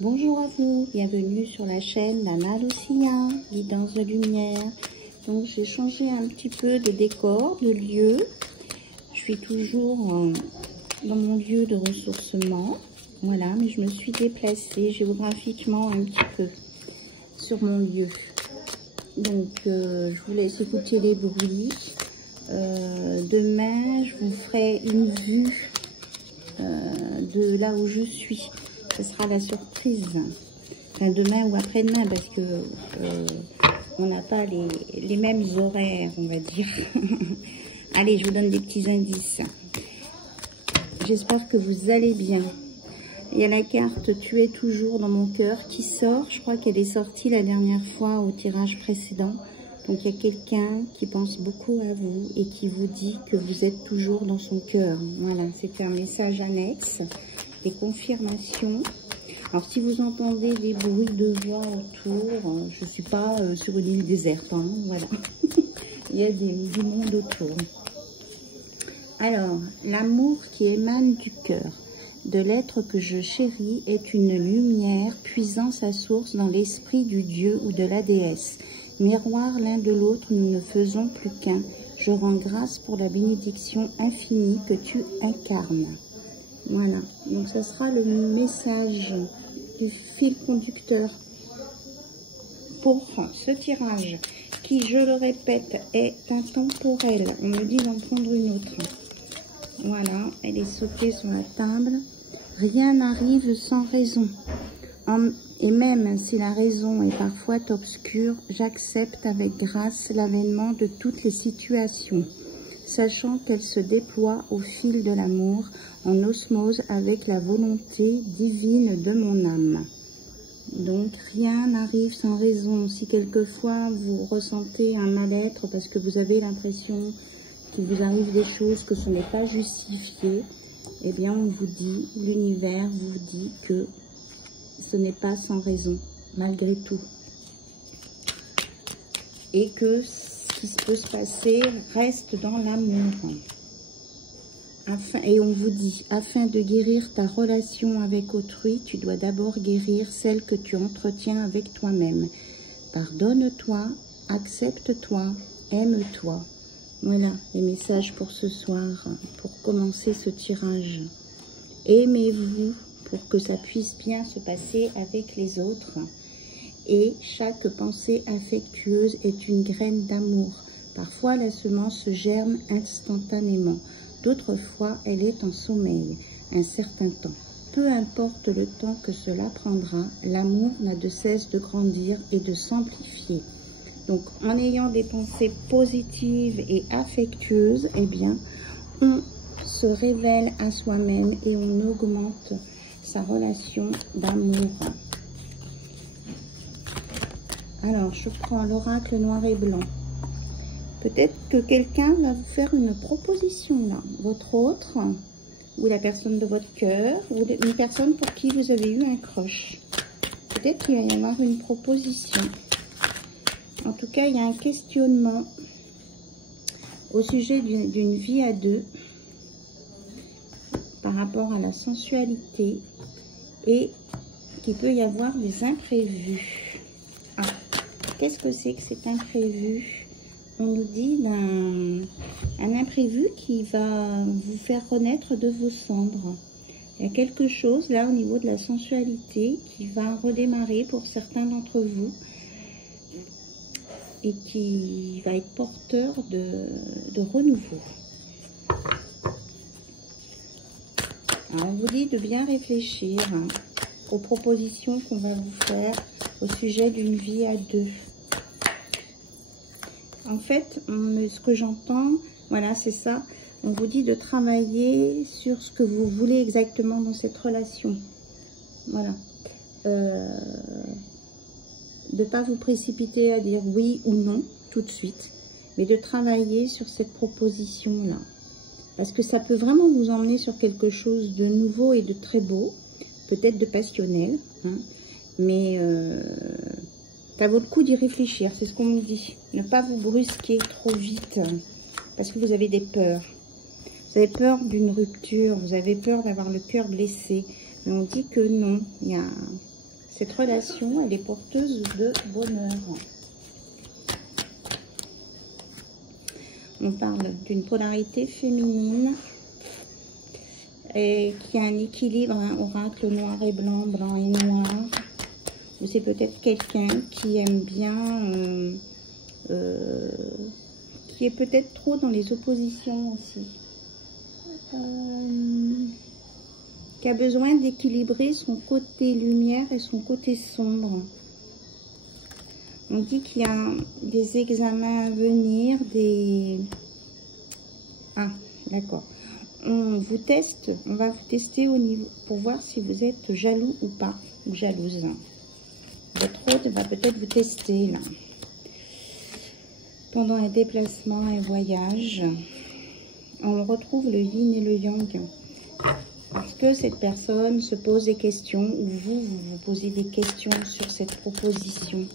Bonjour à vous, bienvenue sur la chaîne d'Anna Lucia, guidance de lumière. Donc j'ai changé un petit peu de décor, de lieu. Je suis toujours dans mon lieu de ressourcement. Voilà, mais je me suis déplacée géographiquement un petit peu sur mon lieu. Donc je vous laisse écouter les bruits. Demain, je vous ferai une vue de là où je suis. Ce sera la surprise. Enfin, demain ou après-demain, parce que on n'a pas les mêmes horaires, on va dire. Allez, je vous donne des petits indices. J'espère que vous allez bien. Il y a la carte « Tu es toujours dans mon cœur » qui sort. Je crois qu'elle est sortie la dernière fois au tirage précédent. Donc, il y a quelqu'un qui pense beaucoup à vous et qui vous dit que vous êtes toujours dans son cœur. Voilà, c'était un message annexe, des confirmations. Alors, si vous entendez des bruits de voix autour, je ne suis pas sur une île déserte, hein, voilà. Il y a du monde autour. Alors, l'amour qui émane du cœur de l'être que je chéris est une lumière puisant sa source dans l'esprit du Dieu ou de la déesse. Miroir l'un de l'autre, nous ne faisons plus qu'un. Je rends grâce pour la bénédiction infinie que tu incarnes. Voilà, donc ça sera le message du fil conducteur pour ce tirage qui, je le répète, est intemporel. On me dit d'en prendre une autre. Voilà, elle est sautée sur la table. Rien n'arrive sans raison. Et même si la raison est parfois obscure, j'accepte avec grâce l'avènement de toutes les situations, sachant qu'elles se déploient au fil de l'amour, en osmose avec la volonté divine de mon âme. Donc, rien n'arrive sans raison. Si quelquefois vous ressentez un mal-être parce que vous avez l'impression qu'il vous arrive des choses que ce n'est pas justifié, eh bien, on vous dit, l'univers vous dit que ce n'est pas sans raison, malgré tout. Et que ce qui peut se passer reste dans l'amour. Et on vous dit, afin de guérir ta relation avec autrui, tu dois d'abord guérir celle que tu entretiens avec toi-même. Pardonne-toi, accepte-toi, aime-toi. Voilà les messages pour ce soir, pour commencer ce tirage. Aimez-vous pour que ça puisse bien se passer avec les autres. Et chaque pensée affectueuse est une graine d'amour. Parfois, la semence se germe instantanément. D'autres fois, elle est en sommeil un certain temps. Peu importe le temps que cela prendra, l'amour n'a de cesse de grandir et de s'amplifier. Donc, en ayant des pensées positives et affectueuses, eh bien, on se révèle à soi-même et on augmente sa relation d'amour. Alors, je prends l'oracle noir et blanc. Peut-être que quelqu'un va vous faire une proposition là, votre autre, ou la personne de votre cœur, ou une personne pour qui vous avez eu un crush. Peut-être qu'il va y avoir une proposition. En tout cas, il y a un questionnement au sujet d'une vie à deux par rapport à la sensualité et qu'il peut y avoir des imprévus. Ah, qu'est-ce que c'est que cet imprévu? On nous dit un imprévu qui va vous faire renaître de vos cendres. Il y a quelque chose là au niveau de la sensualité qui va redémarrer pour certains d'entre vous et qui va être porteur de renouveau. Alors, on vous dit de bien réfléchir aux propositions qu'on va vous faire au sujet d'une vie à deux. En fait, ce que j'entends, voilà, c'est ça. On vous dit de travailler sur ce que vous voulez exactement dans cette relation. Voilà. De ne pas vous précipiter à dire oui ou non tout de suite, mais de travailler sur cette proposition-là. Parce que ça peut vraiment vous emmener sur quelque chose de nouveau et de très beau, peut-être de passionnel, hein, mais ça vaut le coup d'y réfléchir, c'est ce qu'on me dit. Ne pas vous brusquer trop vite, parce que vous avez des peurs. Vous avez peur d'une rupture, vous avez peur d'avoir le cœur blessé. Mais on dit que non, il y a Cette relation, elle est porteuse de bonheur. On parle d'une polarité féminine et qui a un équilibre, hein, oracle noir et blanc, blanc et noir. Ou c'est peut-être quelqu'un qui aime bien, qui est peut-être trop dans les oppositions aussi. Qui a besoin d'équilibrer son côté lumière et son côté sombre. On dit qu'il y a des examens à venir, Ah, d'accord. On vous teste, on va vous tester au niveau pour voir si vous êtes jaloux ou pas, ou jalouse. Votre hôte va peut-être vous tester là. Pendant un déplacement, un voyage, on retrouve le yin et le yang. Parce que cette personne se pose des questions, ou vous vous posez des questions sur cette proposition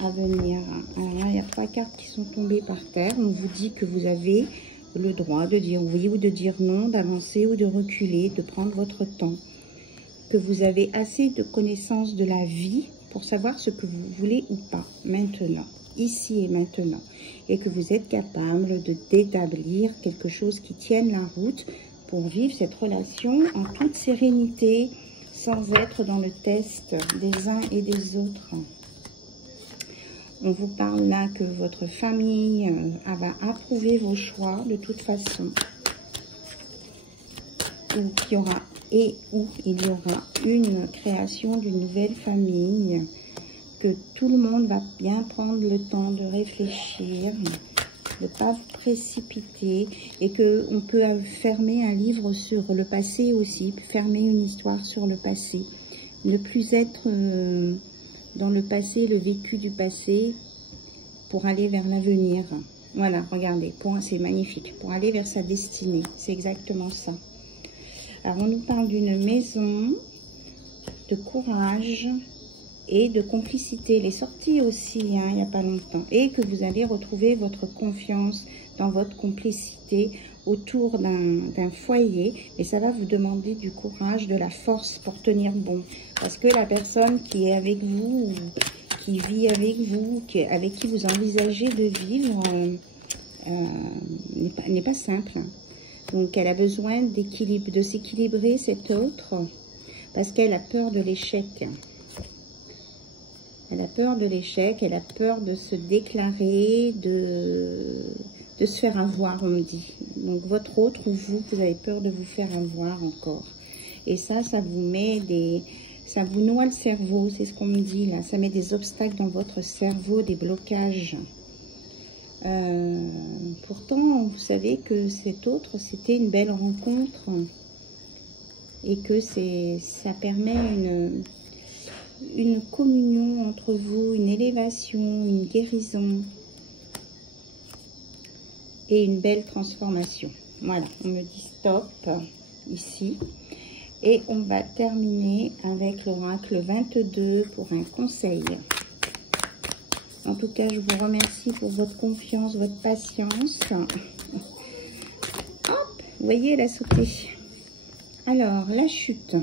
à venir. Alors là, il y a 3 cartes qui sont tombées par terre. On vous dit que vous avez le droit de dire oui ou de dire non, d'avancer ou de reculer, de prendre votre temps. Que vous avez assez de connaissances de la vie pour savoir ce que vous voulez ou pas, maintenant, ici et maintenant. Et que vous êtes capable d'établir quelque chose qui tienne la route pour vivre cette relation en toute sérénité, sans être dans le test des uns et des autres. On vous parle là que votre famille va approuver vos choix de toute façon. Ou qu'il y aura il y aura une création d'une nouvelle famille. Que tout le monde va bien prendre le temps de réfléchir, de ne pas vous précipiter. Et qu'on peut fermer un livre sur le passé aussi, fermer une histoire sur le passé. Ne plus être... dans le passé, le vécu du passé, pour aller vers l'avenir. Voilà, regardez, c'est magnifique. Pour aller vers sa destinée, c'est exactement ça. Alors, on nous parle d'une maison, de courage et de complicité. Elle est sortie aussi, hein, il n'y a pas longtemps. Et que vous allez retrouver votre confiance dans votre complicité autour d'un foyer. Et ça va vous demander du courage, de la force pour tenir bon. Parce que la personne qui est avec vous, qui vit avec vous, avec qui vous envisagez de vivre, n'est pas simple. Donc, elle a besoin d'équilibre, de s'équilibrer, cette autre, parce qu'elle a peur de l'échec. Elle a peur de l'échec, elle a peur de se déclarer, de se faire avoir, on me dit. Donc, votre autre ou vous avez peur de vous faire avoir encore. Et ça vous met ça vous noie le cerveau, c'est ce qu'on me dit là. Ça met des obstacles dans votre cerveau, des blocages. Pourtant, vous savez que cet autre, c'était une belle rencontre. Et que ça permet une communion entre vous, une élévation, une guérison. Et une belle transformation. Voilà, on me dit stop ici. Et on va terminer avec l'oracle 22 pour un conseil. En tout cas, je vous remercie pour votre confiance, votre patience. Hop, vous voyez, elle a sauté. Alors, la chute.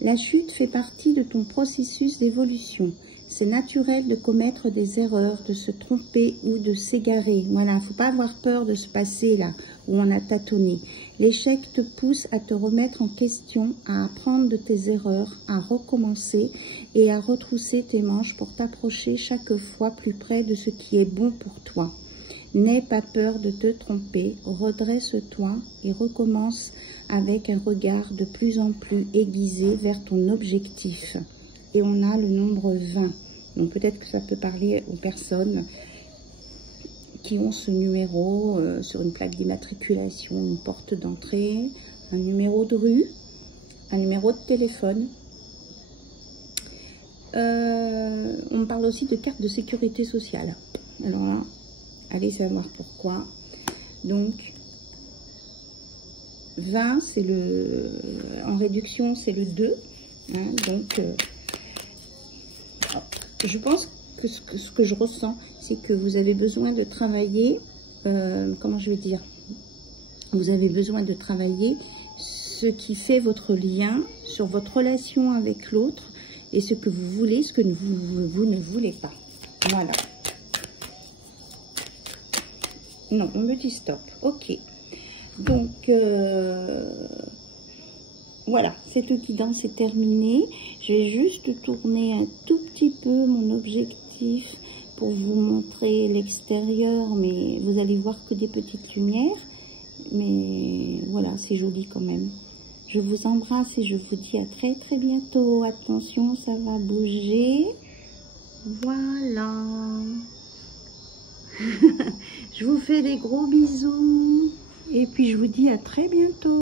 La chute fait partie de ton processus d'évolution. C'est naturel de commettre des erreurs, de se tromper ou de s'égarer. Voilà, il ne faut pas avoir peur de se passer là où on a tâtonné. L'échec te pousse à te remettre en question, à apprendre de tes erreurs, à recommencer et à retrousser tes manches pour t'approcher chaque fois plus près de ce qui est bon pour toi. N'aie pas peur de te tromper, redresse-toi et recommence avec un regard de plus en plus aiguisé vers ton objectif. Et on a le nombre 20. Donc peut-être que ça peut parler aux personnes qui ont ce numéro sur une plaque d'immatriculation, une porte d'entrée, un numéro de rue, un numéro de téléphone. On parle aussi de carte de sécurité sociale. Alors là, allez savoir pourquoi. Donc, 20, c'est en réduction, c'est le 2. Hein, donc, je pense que ce que je ressens, c'est que vous avez besoin de travailler, comment je vais dire, vous avez besoin de travailler ce qui fait votre lien sur votre relation avec l'autre et ce que vous voulez, ce que vous ne voulez pas. Voilà. Non, on me dit stop. Ok. Donc, voilà, cette guidance est terminée. Je vais juste tourner un tout petit peu mon objectif pour vous montrer l'extérieur, mais vous allez voir que des petites lumières. Mais voilà, c'est joli quand même. Je vous embrasse et je vous dis à très très bientôt. Attention, ça va bouger. Voilà. Je vous fais des gros bisous. Et puis je vous dis à très bientôt.